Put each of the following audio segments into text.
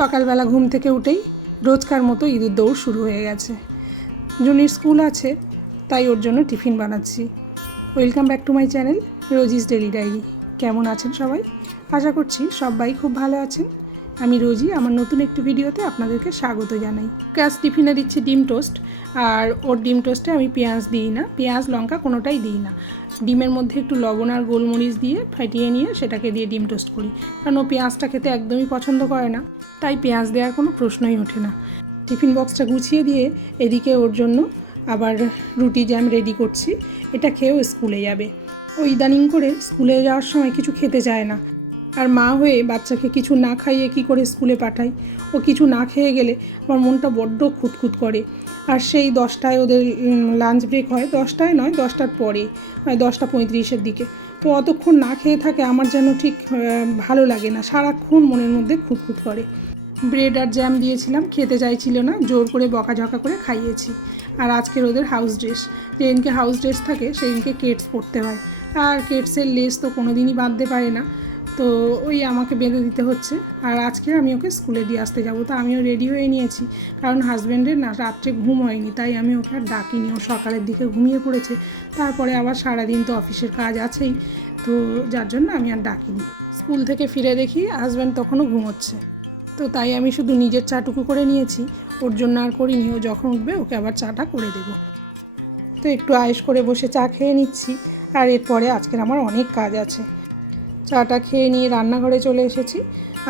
সকালবেলা ঘুম থেকে উঠেই রোজকার মতো ইঁদুর দৌড় শুরু হয়ে গেছে। জুনির স্কুল আছে, তাই ওর জন্য টিফিন বানাচ্ছি। Welcome back to my channel Rosie's daily diary. কেমন আছেন সবাই? আশা করছি সবাই খুব ভালো আছেন। আমি রোজি আমার নতুন একটি ভিডিওতে আপনাদেরকে স্বাগত জানাই। আজ টিফিনে দিচ্ছি ডিম টোস্ট, আর ওর ডিম টোস্টে আমি পেঁয়াজ দিই না, পেঁয়াজ লঙ্কা কোনোটাই দিই না। ডিমের মধ্যে একটু লবণ আর গোলমরিচ দিয়ে ফাটিয়ে নিয়ে সেটাকে দিয়ে ডিম টোস্ট করি, কারণ ও পেঁয়াজটা খেতে একদমই পছন্দ করে না, তাই পেঁয়াজ দেওয়ার কোনো প্রশ্নই ওঠে না। টিফিন বক্সটা গুছিয়ে দিয়ে এদিকে ওর জন্য আবার রুটি জ্যাম রেডি করছি। এটা খেয়েও স্কুলে যাবে। ও ইদানিং করে স্কুলে যাওয়ার সময় কিছু খেতে চায় না, আর মা হয়ে বাচ্চাকে কিছু না খাইয়ে কি করে স্কুলে পাঠাই? ও কিছু না খেয়ে গেলে আমার মনটা বড্ড খুঁতখুত করে। আর সেই 10টায় ওদের লাঞ্চ ব্রেক হয়, 10টায় নয় 10টার পরে, 10টা 35-এর দিকে। তো অতক্ষণ না খেয়ে থাকে, আমার যেন ঠিক ভালো লাগে না, সারাক্ষণ মনের মধ্যে খুঁতখুত করে। ব্রেড আর জ্যাম দিয়েছিলাম, খেতে চাইছিল না, জোর করে বকাঝকা করে খাইয়েছি। আর আজকের ওদের হাউস ড্রেস, যেদিনকে হাউস ড্রেস থাকে সেদিনকে কেটস পরতে হয়, আর কেটসের লেস তো কোনো দিনই বাঁধতে পারে না, তো ওই আমাকে বেঁধে দিতে হচ্ছে। আর আজকে আমি ওকে স্কুলে দিয়ে আসতে যাবো, তো আমিও রেডি হয়ে নিয়েছি, কারণ হাজব্যান্ডের না রাত্রে ঘুম হয়নি, তাই আমি ওকে আর ডাকিনি। ও সকালের দিকে ঘুমিয়ে পড়েছে, তারপরে আবার সারাদিন তো অফিসের কাজ আছেই, তো যার জন্য আমি আর ডাকিনি। স্কুল থেকে ফিরে দেখি হাজব্যান্ড তখনও ঘুমোচ্ছে, তো তাই আমি শুধু নিজের চাটুকু করে নিয়েছি, ওর জন্য আর করিনি। ও যখন উঠবে ওকে আবার চাটা করে দেবো। তো একটু আয়েশ করে বসে চা খেয়ে নিচ্ছি, আর এরপরে আজকের আমার অনেক কাজ আছে। চাটা খেয়ে নিয়ে রান্নাঘরে চলে এসেছি।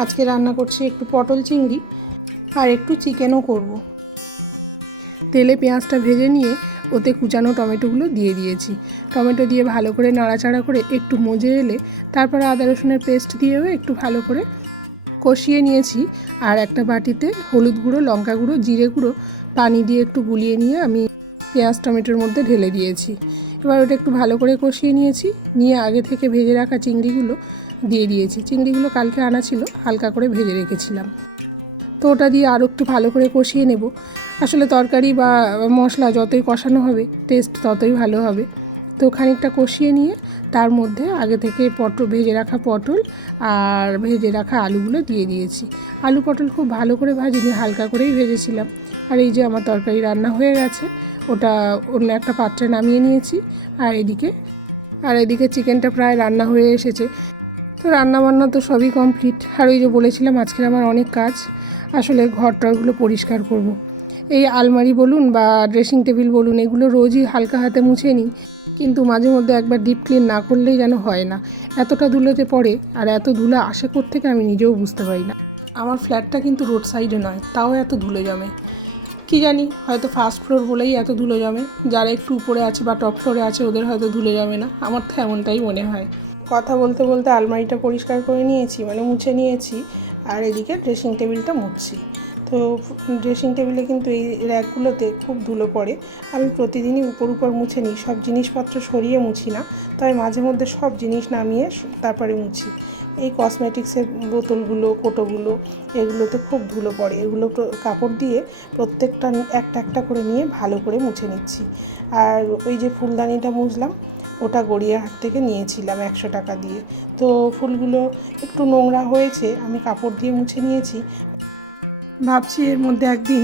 আজকে রান্না করছি একটু পটল চিংড়ি, আর একটু চিকেনও করব। তেলে পেঁয়াজটা ভেজে নিয়ে ওতে কুচানো টমেটোগুলো দিয়ে দিয়েছি। টমেটো দিয়ে ভালো করে নাড়াচাড়া করে একটু মজে এলে তারপরে আদা রসুনের পেস্ট দিয়েও একটু ভালো করে কষিয়ে নিয়েছি। আর একটা বাটিতে হলুদ গুঁড়ো, লঙ্কা গুঁড়ো, জিরে গুঁড়ো পানি দিয়ে একটু গুলিয়ে নিয়ে আমি পেঁয়াজ টমেটোর মধ্যে ঢেলে দিয়েছি। এবার ওটা একটু ভালো করে কষিয়ে নিয়েছি, নিয়ে আগে থেকে ভেজে রাখা চিংড়িগুলো দিয়ে দিয়েছি। চিংড়িগুলো কালকে আনা ছিল, হালকা করে ভেজে রেখেছিলাম। তো ওটা দিয়ে আরও একটু ভালো করে কষিয়ে নেব। আসলে তরকারি বা মশলা যতই কষানো হবে টেস্ট ততই ভালো হবে। তো খানিকটা কষিয়ে নিয়ে তার মধ্যে আগে থেকে ভেজে রাখা পটল আর ভেজে রাখা আলুগুলো দিয়ে দিয়েছি। আলু পটল খুব ভালো করে ভাজিনি, হালকা করেই ভেজেছিলাম। আর এই যে আমার তরকারি রান্না হয়ে গেছে, ওটা অন্য একটা পাত্রে নামিয়ে নিয়েছি। আর এদিকে চিকেনটা প্রায় রান্না হয়ে এসেছে। তো রান্নাবান্না তো সবই কমপ্লিট। আর ওই যে বলেছিলাম আজকের আমার অনেক কাজ, আসলে ঘরটারগুলো পরিষ্কার করব। এই আলমারি বলুন বা ড্রেসিং টেবিল বলুন, এগুলো রোজই হালকা হাতে মুছে নিই, কিন্তু মাঝে মধ্যে একবার ডিপ ক্লিন না করলেই যেন হয় না। এতটা ধুলোতে পড়ে, আর এত ধুলো আসে কোত্থেকে আমি নিজেও বুঝতে পারি না। আমার ফ্ল্যাটটা কিন্তু রোড সাইডে নয়, তাও এত ধুলো জমে। কি জানি, হয়তো ফার্স্ট ফ্লোর বলেই এত ধুলো জমে, যারা একটু উপরে আছে বা টপ ফ্লোরে আছে ওদের হয়তো ধুলো জমে না, আমার তো এমনটাই মনে হয়। কথা বলতে বলতে আলমারিটা পরিষ্কার করে নিয়েছি, মানে মুছে নিয়েছি, আর এদিকে ড্রেসিং টেবিলটা মুছছি। তো ড্রেসিং টেবিলে কিন্তু এই র্যাকগুলোতে খুব ধুলো পড়ে। আমি প্রতিদিনই উপর মুছে নিই, সব জিনিসপত্র সরিয়ে মুছি না, তাই মাঝে মধ্যে সব জিনিস নামিয়ে তারপরে মুছি। এই কসমেটিক্সের বোতলগুলো, কোটোগুলো, এগুলোতে খুব ধুলো পড়ে। এগুলো কাপড় দিয়ে প্রত্যেকটা একটা একটা করে নিয়ে ভালো করে মুছে নিচ্ছি। আর ওই যে ফুলদানিটা মুছলাম, ওটা গড়িয়াহাট থেকে নিয়েছিলাম 100 টাকা দিয়ে। তো ফুলগুলো একটু নোংরা হয়েছে, আমি কাপড় দিয়ে মুছে নিয়েছি। ভাবছি এর মধ্যে একদিন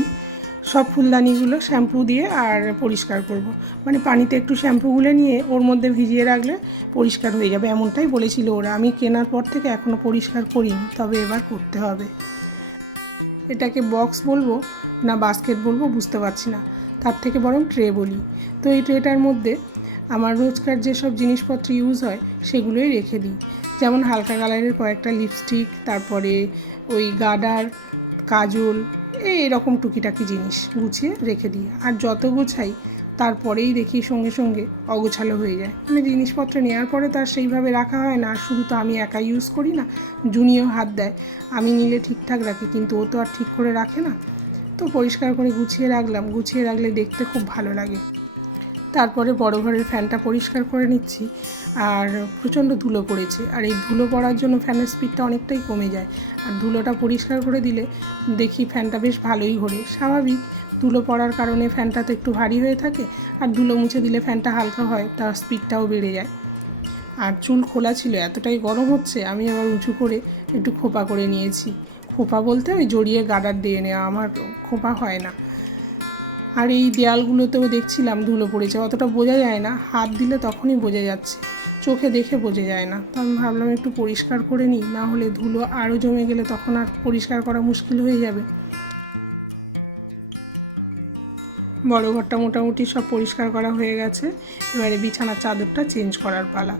সব ফুলদানিগুলো শ্যাম্পু দিয়ে আর পরিষ্কার করব। মানে পানিতে একটু শ্যাম্পু গুলে নিয়ে ওর মধ্যে ভিজিয়ে রাখলে পরিষ্কার হয়ে যাবে, এমনটাই বলেছিল ওরা। আমি কেনার পর থেকে এখনও পরিষ্কার করিনি, তবে এবার করতে হবে। এটাকে বক্স বলবো না বাস্কেট বলবো বুঝতে পারছি না, তার থেকে বরং ট্রে বলি। তো এই ট্রেটার মধ্যে আমার রোজকার যেসব জিনিসপত্র ইউজ হয় সেগুলোই রেখে দিই, যেমন হালকা কালারের কয়েকটা লিপস্টিক, তারপরে ওই গার্ডার, কাজল, এরকম টুকিটাকি জিনিস গুছিয়ে রেখে দিই। আর যত গোছাই তারপরেই দেখি সঙ্গে সঙ্গে অগোছালো হয়ে যায়। মানে জিনিসপত্র নেওয়ার পরে তার সেইভাবে রাখা হয় না। আর শুধু তো আমি একা ইউজ করি না, জুনিও হাত দেয়। আমি নিলে ঠিকঠাক রাখি, কিন্তু ও তো আর ঠিক করে রাখে না। তো পরিষ্কার করে গুছিয়ে রাখলাম, গুছিয়ে রাখলে দেখতে খুব ভালো লাগে। তারপরে বড় ঘরের ফ্যানটা পরিষ্কার করে নিচ্ছি, আর প্রচণ্ড ধুলো পড়েছে, আর এই ধুলো পড়ার জন্য ফ্যানের স্পিডটা অনেকটাই কমে যায়। আর ধুলোটা পরিষ্কার করে দিলে দেখি ফ্যানটা বেশ ভালোই ঘোরে। স্বাভাবিক, ধুলো পড়ার কারণে ফ্যানটা তো একটু ভারী হয়ে থাকে, আর ধুলো মুছে দিলে ফ্যানটা হালকা হয়, তার স্পিডটাও বেড়ে যায়। আর চুল খোলা ছিল, এতটাই গরম হচ্ছে, আমি আবার উঁচু করে একটু খোপা করে নিয়েছি। খোপা বলতে ওই জড়িয়ে গার্ডার দিয়ে নেওয়া, আমার খোপা হয় না। আর এই দেয়ালগুলোতেও দেখছিলাম ধুলো পড়েছে, অতটা বোঝা যায় না, হাত দিলে তখনই বোঝা যাচ্ছে, চোখে দেখে বোঝা যায় না। তো আমি ভাবলাম একটু পরিষ্কার করে নিই, না হলে ধুলো আরও জমে গেলে তখন আর পরিষ্কার করা মুশকিল হয়ে যাবে। বড় ঘরটা মোটামুটি সব পরিষ্কার করা হয়ে গেছে, এবারে বিছানার চাদরটা চেঞ্জ করার পালা।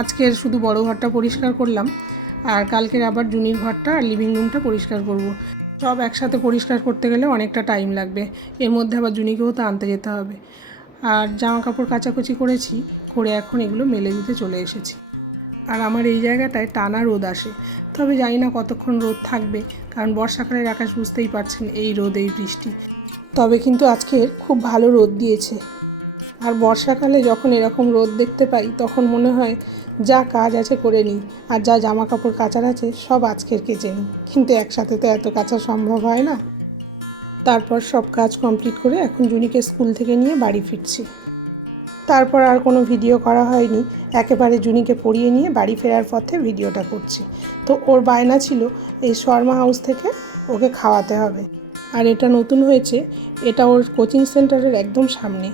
আজকের শুধু বড় ঘরটা পরিষ্কার করলাম, আর কালকের আবার জুনির ঘরটা আর লিভিং রুমটা পরিষ্কার করব। সব একসাথে পরিষ্কার করতে গেলে অনেকটা টাইম লাগবে, এর মধ্যে আবার জুনিকেও তো আনতে যেতে হবে। আর জামা কাপড় কাচাকুচি করেছি, করে এখন এগুলো মেলে দিতে চলে এসেছি। আর আমার এই জায়গাটায় টানা রোদ আসে, তবে জানি না কতক্ষণ রোদ থাকবে, কারণ বর্ষাকালের আকাশ বুঝতেই পারছেন, এই রোদ এই বৃষ্টি। তবে কিন্তু আজকের খুব ভালো রোদ দিয়েছে। আর বর্ষাকালে যখন এরকম রোদ দেখতে পাই তখন মনে হয় যা কাজ আছে করে নিই, আর যা জামা কাপড় কাচার আছে সব আজকের কেচে নিই, কিন্তু একসাথে তো এত কাচা সম্ভব হয় না। তারপর সব কাজ কমপ্লিট করে এখন জুনিকে স্কুল থেকে নিয়ে বাড়ি ফিরছি। তারপর আর কোনো ভিডিও করা হয়নি, একেবারে জুনিকে পড়িয়ে নিয়ে বাড়ি ফেরার পথে ভিডিওটা করছি। তো ওর বায়না ছিল এই শর্মা হাউস থেকে ওকে খাওয়াতে হবে, আর এটা নতুন হয়েছে, এটা ওর কোচিং সেন্টারের একদম সামনে।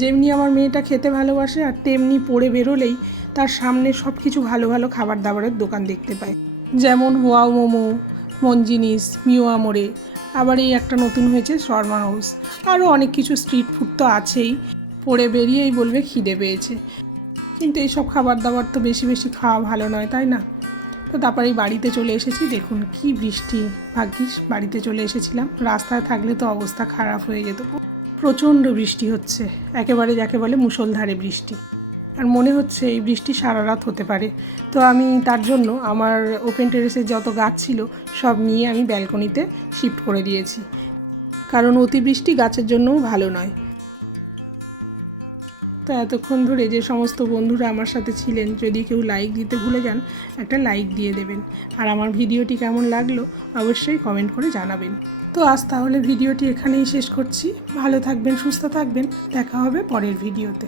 যেমনি আমার মেয়েটা খেতে ভালোবাসে, আর তেমনি পড়ে বেরোলেই তার সামনে সব কিছু ভালো ভালো খাবার দাবারের দোকান দেখতে পায়, যেমন ওয়াও মোমো, মনজিনিস, মিওয়া মোড়ে, আবার এই একটা নতুন হয়েছে শর্মা হাউস, আরও অনেক কিছু স্ট্রিট ফুড তো আছেই। পড়ে বেরিয়েই বলবে খিদে পেয়েছে, কিন্তু এইসব খাবার দাবার তো বেশি বেশি খাওয়া ভালো নয়, তাই না? তো তারপরেই বাড়িতে চলে এসেছি, দেখুন কি বৃষ্টি। ভাগ্যিস বাড়িতে চলে এসেছিলাম, রাস্তায় থাকলে তো অবস্থা খারাপ হয়ে যেত। প্রচণ্ড বৃষ্টি হচ্ছে, একেবারে যাকে বলে মুষলধারে বৃষ্টি, আর মনে হচ্ছে এই বৃষ্টি সারা রাত হতে পারে। তো আমি তার জন্য আমার ওপেন টেরেসে যত গাছ ছিল সব নিয়ে আমি ব্যালকনিতে শিফট করে দিয়েছি, কারণ অতিবৃষ্টি গাছের জন্যও ভালো নয়। তো এতক্ষণ ধরে যে সমস্ত বন্ধুরা আমার সাথে ছিলেন, যদি কেউ লাইক দিতে ভুলে যান একটা লাইক দিয়ে দেবেন, আর আমার ভিডিওটি কেমন লাগলো অবশ্যই কমেন্ট করে জানাবেন। তো আজ তাহলে ভিডিওটি এখানেই শেষ করছি, ভালো থাকবেন, সুস্থ থাকবেন, দেখা হবে পরের ভিডিওতে।